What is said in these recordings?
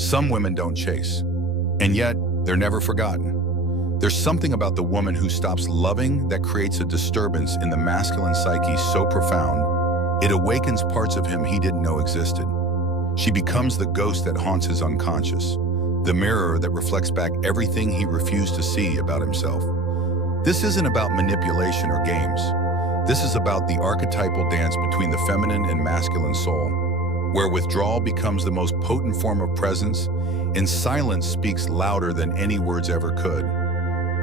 Some women don't chase, and yet they're never forgotten. There's something about the woman who stops loving that creates a disturbance in the masculine psyche so profound, it awakens parts of him he didn't know existed. She becomes the ghost that haunts his unconscious, the mirror that reflects back everything he refused to see about himself. This isn't about manipulation or games. This is about the archetypal dance between the feminine and masculine soul, where withdrawal becomes the most potent form of presence and silence speaks louder than any words ever could.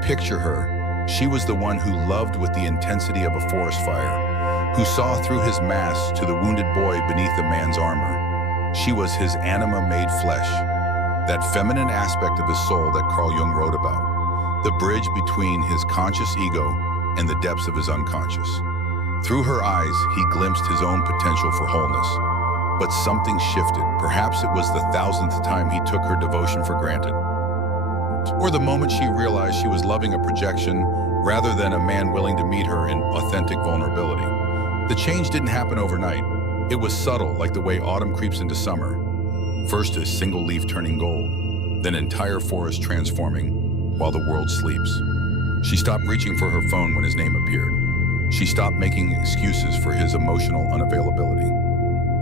Picture her. She was the one who loved with the intensity of a forest fire, who saw through his mask to the wounded boy beneath the man's armor. She was his anima made flesh, that feminine aspect of his soul that Carl Jung wrote about, the bridge between his conscious ego and the depths of his unconscious. Through her eyes, he glimpsed his own potential for wholeness. But something shifted. Perhaps it was the 1000th time he took her devotion for granted. Or the moment she realized she was loving a projection rather than a man willing to meet her in authentic vulnerability. The change didn't happen overnight. It was subtle, like the way autumn creeps into summer. First a single leaf turning gold, then entire forest transforming while the world sleeps. She stopped reaching for her phone when his name appeared. She stopped making excuses for his emotional unavailability.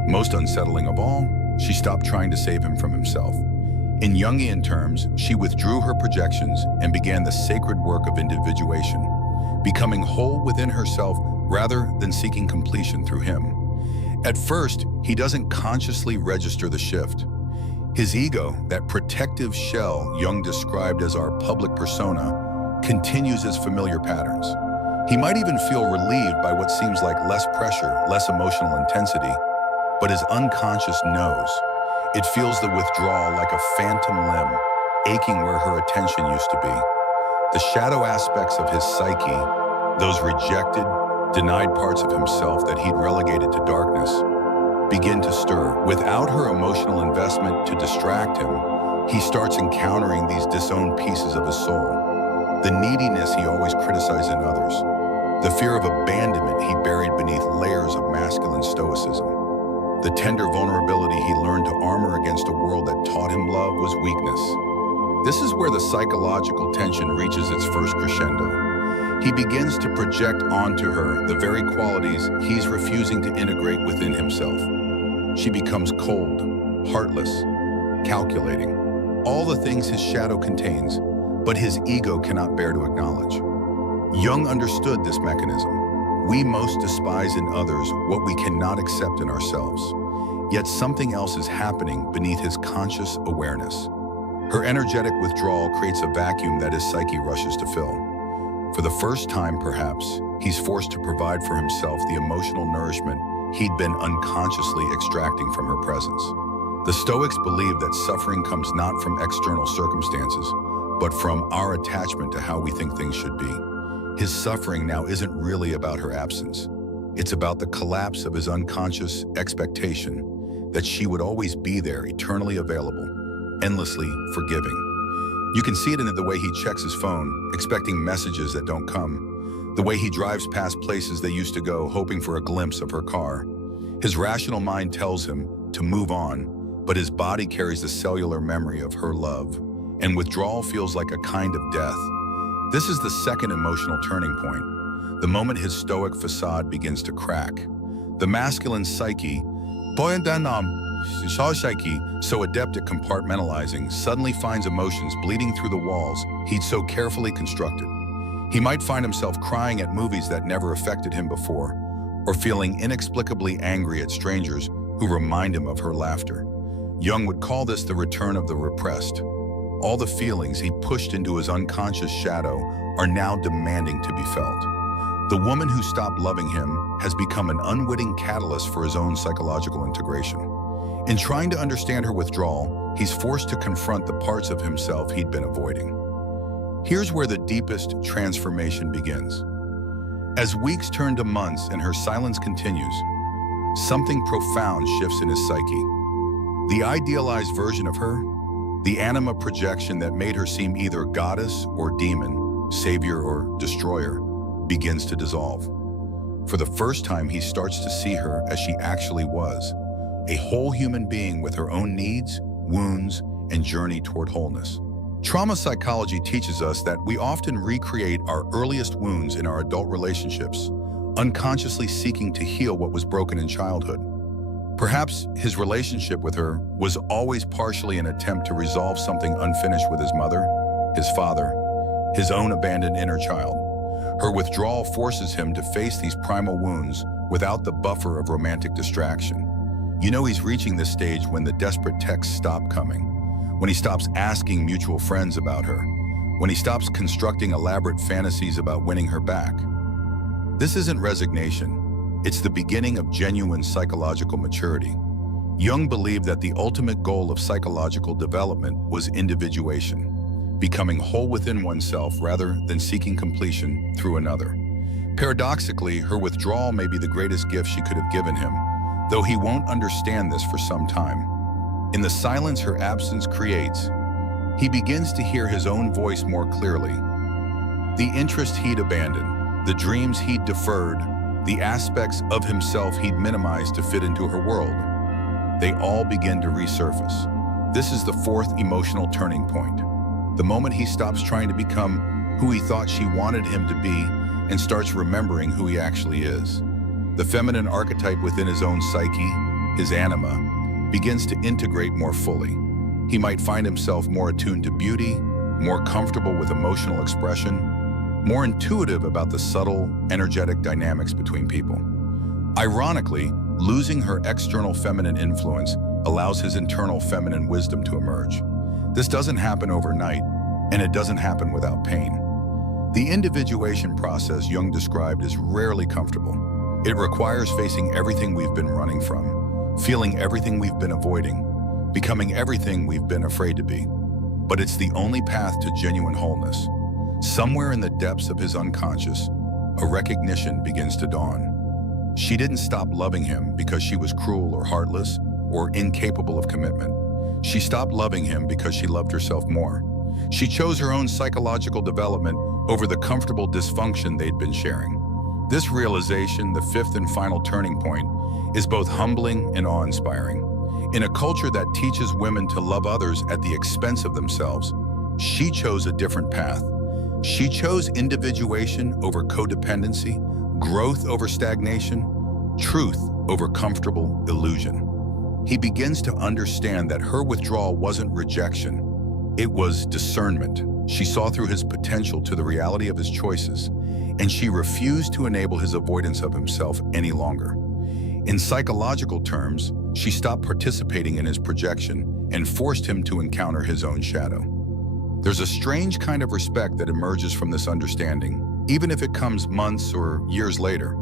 Most unsettling of all, she stopped trying to save him from himself. In Jungian terms, she withdrew her projections and began the sacred work of individuation, becoming whole within herself rather than seeking completion through him. At first, he doesn't consciously register the shift. His ego, that protective shell Jung described as our public persona, continues its familiar patterns. He might even feel relieved by what seems like less pressure, less emotional intensity, but his unconscious knows. It feels the withdrawal like a phantom limb, aching where her attention used to be. The shadow aspects of his psyche, those rejected, denied parts of himself that he'd relegated to darkness, begin to stir. Without her emotional investment to distract him, he starts encountering these disowned pieces of his soul. The neediness he always criticized in others, the fear of abandonment he buried beneath layers of masculine stoicism. The tender vulnerability he learned to armor against a world that taught him love was weakness. This is where the psychological tension reaches its first crescendo. He begins to project onto her the very qualities he's refusing to integrate within himself. She becomes cold, heartless, calculating, all the things his shadow contains, but his ego cannot bear to acknowledge. Jung understood this mechanism. We most despise in others what we cannot accept in ourselves. Yet something else is happening beneath his conscious awareness. Her energetic withdrawal creates a vacuum that his psyche rushes to fill. For the first time, perhaps, he's forced to provide for himself the emotional nourishment he'd been unconsciously extracting from her presence. The Stoics believe that suffering comes not from external circumstances, but from our attachment to how we think things should be. His suffering now isn't really about her absence. It's about the collapse of his unconscious expectation that she would always be there, eternally available, endlessly forgiving. You can see it in the way he checks his phone, expecting messages that don't come. The way he drives past places they used to go, hoping for a glimpse of her car. His rational mind tells him to move on, but his body carries the cellular memory of her love, and withdrawal feels like a kind of death. This is the second emotional turning point, the moment his stoic facade begins to crack. The masculine psyche, so adept at compartmentalizing, suddenly finds emotions bleeding through the walls he'd so carefully constructed. He might find himself crying at movies that never affected him before, or feeling inexplicably angry at strangers who remind him of her laughter. Jung would call this the return of the repressed. All the feelings he pushed into his unconscious shadow are now demanding to be felt. The woman who stopped loving him has become an unwitting catalyst for his own psychological integration. In trying to understand her withdrawal, he's forced to confront the parts of himself he'd been avoiding. Here's where the deepest transformation begins. As weeks turn to months and her silence continues, something profound shifts in his psyche. The idealized version of her, the anima projection that made her seem either goddess or demon, savior or destroyer, begins to dissolve. For the first time, he starts to see her as she actually was, a whole human being with her own needs, wounds, and journey toward wholeness. Trauma psychology teaches us that we often recreate our earliest wounds in our adult relationships, unconsciously seeking to heal what was broken in childhood. Perhaps his relationship with her was always partially an attempt to resolve something unfinished with his mother, his father, his own abandoned inner child. Her withdrawal forces him to face these primal wounds without the buffer of romantic distraction. You know he's reaching this stage when the desperate texts stop coming, when he stops asking mutual friends about her, when he stops constructing elaborate fantasies about winning her back. This isn't resignation, it's the beginning of genuine psychological maturity. Jung believed that the ultimate goal of psychological development was individuation, becoming whole within oneself rather than seeking completion through another. Paradoxically, her withdrawal may be the greatest gift she could have given him, though he won't understand this for some time. In the silence her absence creates, he begins to hear his own voice more clearly. The interests he'd abandoned, the dreams he'd deferred, the aspects of himself he'd minimized to fit into her world, they all begin to resurface. This is the fourth emotional turning point. The moment he stops trying to become who he thought she wanted him to be and starts remembering who he actually is. The feminine archetype within his own psyche, his anima, begins to integrate more fully. He might find himself more attuned to beauty, more comfortable with emotional expression, more intuitive about the subtle, energetic dynamics between people. Ironically, losing her external feminine influence allows his internal feminine wisdom to emerge. This doesn't happen overnight, and it doesn't happen without pain. The individuation process Jung described is rarely comfortable. It requires facing everything we've been running from, feeling everything we've been avoiding, becoming everything we've been afraid to be. But it's the only path to genuine wholeness. Somewhere in the depths of his unconscious, a recognition begins to dawn. She didn't stop loving him because she was cruel or heartless or incapable of commitment. She stopped loving him because she loved herself more. She chose her own psychological development over the comfortable dysfunction they'd been sharing. This realization, the fifth and final turning point, is both humbling and awe-inspiring. In a culture that teaches women to love others at the expense of themselves, she chose a different path. She chose individuation over codependency, growth over stagnation, truth over comfortable illusion. He begins to understand that her withdrawal wasn't rejection, it was discernment. She saw through his potential to the reality of his choices, and she refused to enable his avoidance of himself any longer. In psychological terms, she stopped participating in his projection and forced him to encounter his own shadow. There's a strange kind of respect that emerges from this understanding, even if it comes months or years later.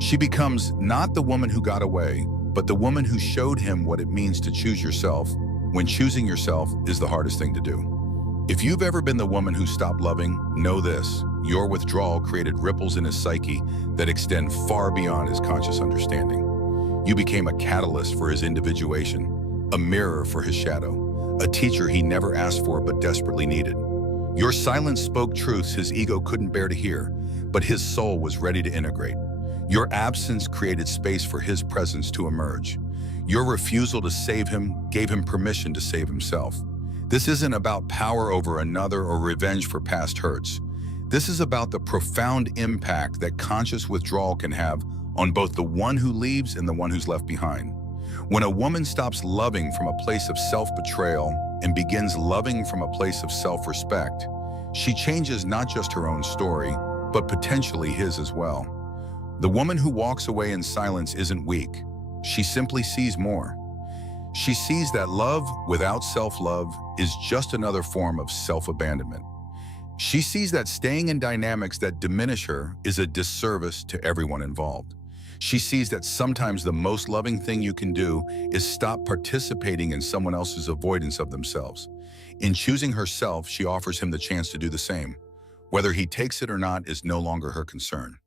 She becomes not the woman who got away, but the woman who showed him what it means to choose yourself, when choosing yourself is the hardest thing to do. If you've ever been the woman who stopped loving, know this: your withdrawal created ripples in his psyche that extend far beyond his conscious understanding. You became a catalyst for his individuation, a mirror for his shadow, a teacher he never asked for but desperately needed. Your silence spoke truths his ego couldn't bear to hear, but his soul was ready to integrate. Your absence created space for his presence to emerge. Your refusal to save him gave him permission to save himself. This isn't about power over another or revenge for past hurts. This is about the profound impact that conscious withdrawal can have on both the one who leaves and the one who's left behind. When a woman stops loving from a place of self-betrayal and begins loving from a place of self-respect, she changes not just her own story, but potentially his as well. The woman who walks away in silence isn't weak. She simply sees more. She sees that love without self-love is just another form of self-abandonment. She sees that staying in dynamics that diminish her is a disservice to everyone involved. She sees that sometimes the most loving thing you can do is stop participating in someone else's avoidance of themselves. In choosing herself, she offers him the chance to do the same. Whether he takes it or not is no longer her concern.